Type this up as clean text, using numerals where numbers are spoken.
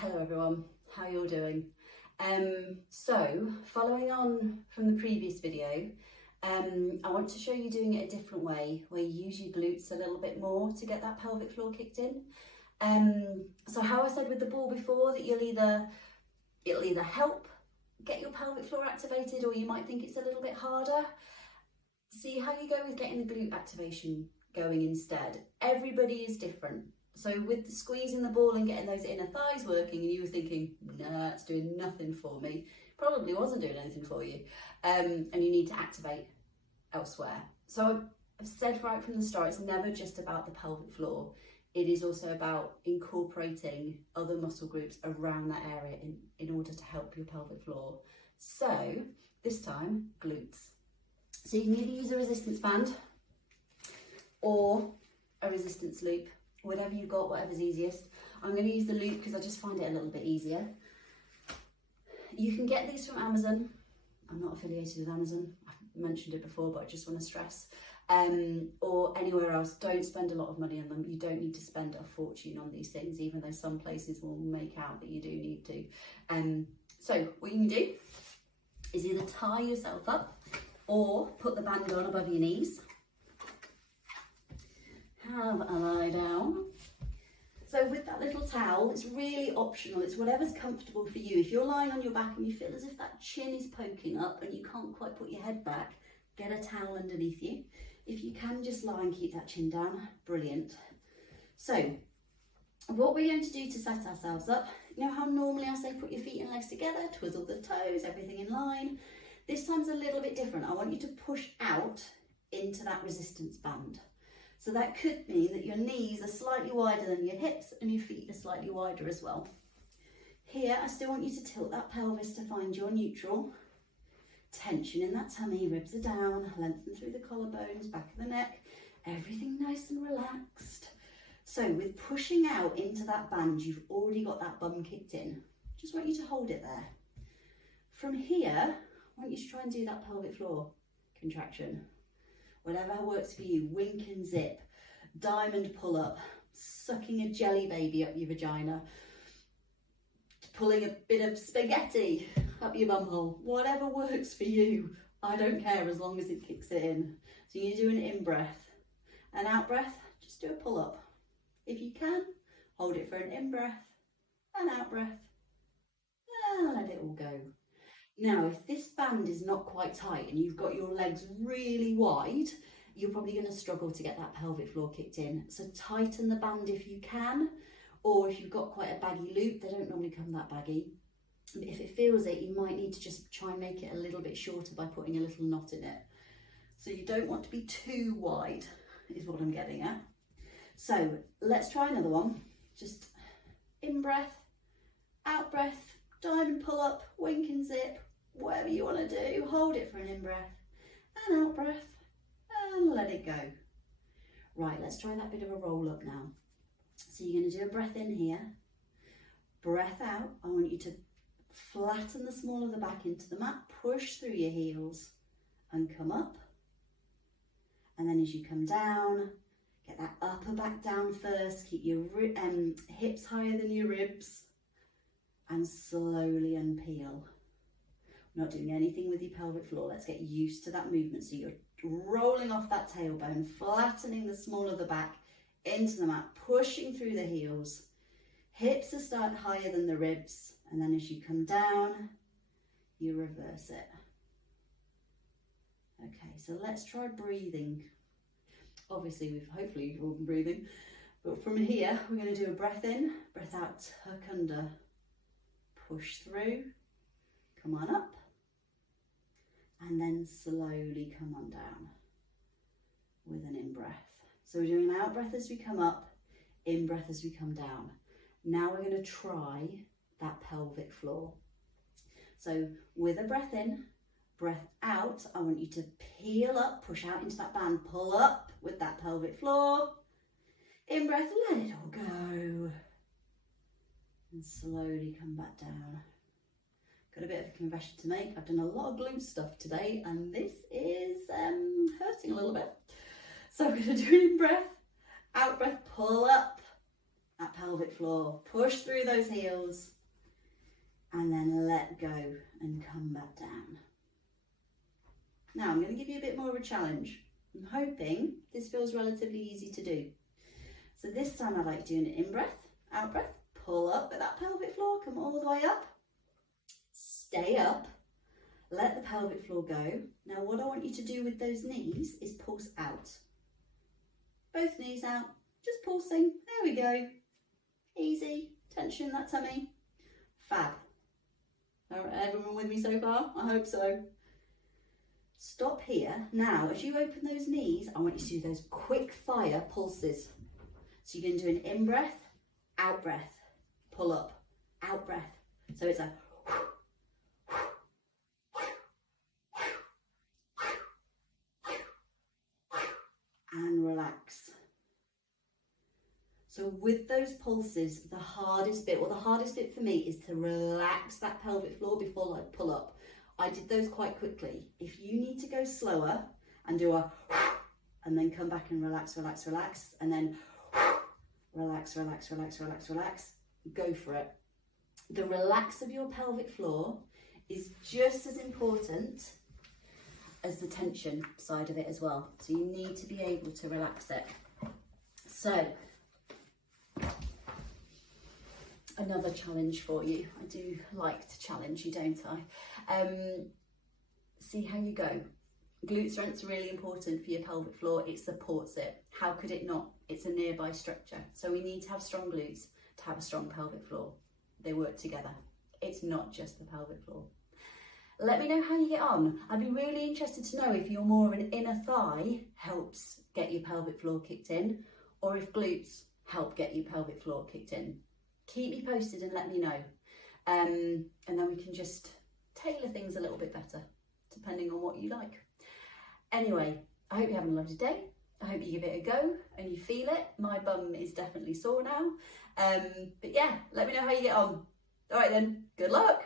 Hello everyone, how you're doing? So following on from the previous video, I want to show you doing it a different way, where you use your glutes a little bit more to get that pelvic floor kicked in. So how I said with the ball before, that it'll either help get your pelvic floor activated, or you might think it's a little bit harder. See how you go with getting the glute activation going instead. Everybody is different. So with squeezing the ball and getting those inner thighs working, and you were thinking, nah, it's doing nothing for me, probably wasn't doing anything for you, and you need to activate elsewhere. So I've said right from the start, it's never just about the pelvic floor. It is also about incorporating other muscle groups around that area in order to help your pelvic floor. So this time, glutes. So you can either use a resistance band or a resistance loop. Whatever you've got, whatever's easiest. I'm going to use the loop because I just find it a little bit easier. You can get these from Amazon. I'm not affiliated with Amazon. I've mentioned it before, but I just want to stress. Or anywhere else. Don't spend a lot of money on them. You don't need to spend a fortune on these things, even though some places will make out that you do need to. So what you can do is either tie yourself up or put the band on above your knees. Have a lie down. So with that little towel, it's really optional. It's whatever's comfortable for you. If you're lying on your back and you feel as if that chin is poking up and you can't quite put your head back, get a towel underneath you. If you can just lie and keep that chin down, brilliant. So what we're going to do to set ourselves up, you know how normally I say put your feet and legs together, twizzle the toes, everything in line. This time's a little bit different. I want you to push out into that resistance band. So that could mean that your knees are slightly wider than your hips and your feet are slightly wider as well. Here, I still want you to tilt that pelvis to find your neutral. Tension in that tummy, ribs are down, lengthen through the collarbones, back of the neck, everything nice and relaxed. So with pushing out into that band, you've already got that bum kicked in. Just want you to hold it there. From here, I want you to try and do that pelvic floor contraction. Whatever works for you, wink and zip, diamond pull up, sucking a jelly baby up your vagina, pulling a bit of spaghetti up your bum hole, whatever works for you. I don't care as long as it kicks it in. So you do an in breath, an out breath, just do a pull up. If you can, hold it for an in breath, an out breath, and let it all go. Now, if this band is not quite tight and you've got your legs really wide, you're probably going to struggle to get that pelvic floor kicked in. So tighten the band if you can, or if you've got quite a baggy loop, they don't normally come that baggy. If it feels it, you might need to just try and make it a little bit shorter by putting a little knot in it. So you don't want to be too wide, is what I'm getting at. So let's try another one. Just in breath, out breath, diamond pull up, wink and zip, whatever you want to do. Hold it for an in breath, an out breath, and let it go. Right, let's try that bit of a roll up now. So you're going to do a breath in here, breath out. I want you to flatten the small of the back into the mat, push through your heels and come up. And then as you come down, get that upper back down first, keep your hips higher than your ribs, and slowly unpeel. Not doing anything with your pelvic floor. Let's get used to that movement. So you're rolling off that tailbone, flattening the small of the back into the mat, pushing through the heels. Hips are starting higher than the ribs. And then as you come down, you reverse it. Okay, so let's try breathing. Obviously, hopefully you've all been breathing. But from here, we're going to do a breath in, breath out, tuck under. Push through, come on up, and then slowly come on down with an in breath. So we're doing an out breath as we come up, in breath as we come down. Now we're going to try that pelvic floor. So with a breath in, breath out, I want you to peel up, push out into that band, pull up with that pelvic floor. In breath, let it all go. And slowly come back down. Got a bit of a confession to make. I've done a lot of glute stuff today and this is hurting a little bit. So I'm going to do an in breath, out breath, pull up that pelvic floor. Push through those heels and then let go and come back down. Now I'm going to give you a bit more of a challenge. I'm hoping this feels relatively easy to do. So this time I'd like to do an in-breath, out-breath, pull up with that pelvic floor, come all the way up, stay up, let the pelvic floor go. Now what I want you to do with those knees is pulse out. Both knees out, just pulsing, there we go. Easy, tension that tummy, fab. All right, everyone with me so far? I hope so. Stop here. Now, as you open those knees, I want you to do those quick fire pulses. So you're going to do an in-breath, out-breath, pull up, out-breath. So it's a and relax. So with those pulses, the hardest bit for me is to relax that pelvic floor before I pull up. I did those quite quickly. If you need to go slower and do a and then come back and relax, relax, relax, and then relax, relax, relax, relax, relax, go for it. The relax of your pelvic floor is just as important as the tension side of it as well. So you need to be able to relax it. So, another challenge for you. I do like to challenge you, don't I? See how you go. Glute strength's really important for your pelvic floor. It supports it. How could it not? It's a nearby structure. So we need to have strong glutes to have a strong pelvic floor. They work together. It's not just the pelvic floor. Let me know how you get on. I'd be really interested to know if you're more of an inner thigh helps get your pelvic floor kicked in, or if glutes help get your pelvic floor kicked in. Keep me posted and let me know. And then we can just tailor things a little bit better, depending on what you like. Anyway, I hope you're having a lovely day. I hope you give it a go and you feel it. My bum is definitely sore now. But yeah, let me know how you get on. All right then, good luck.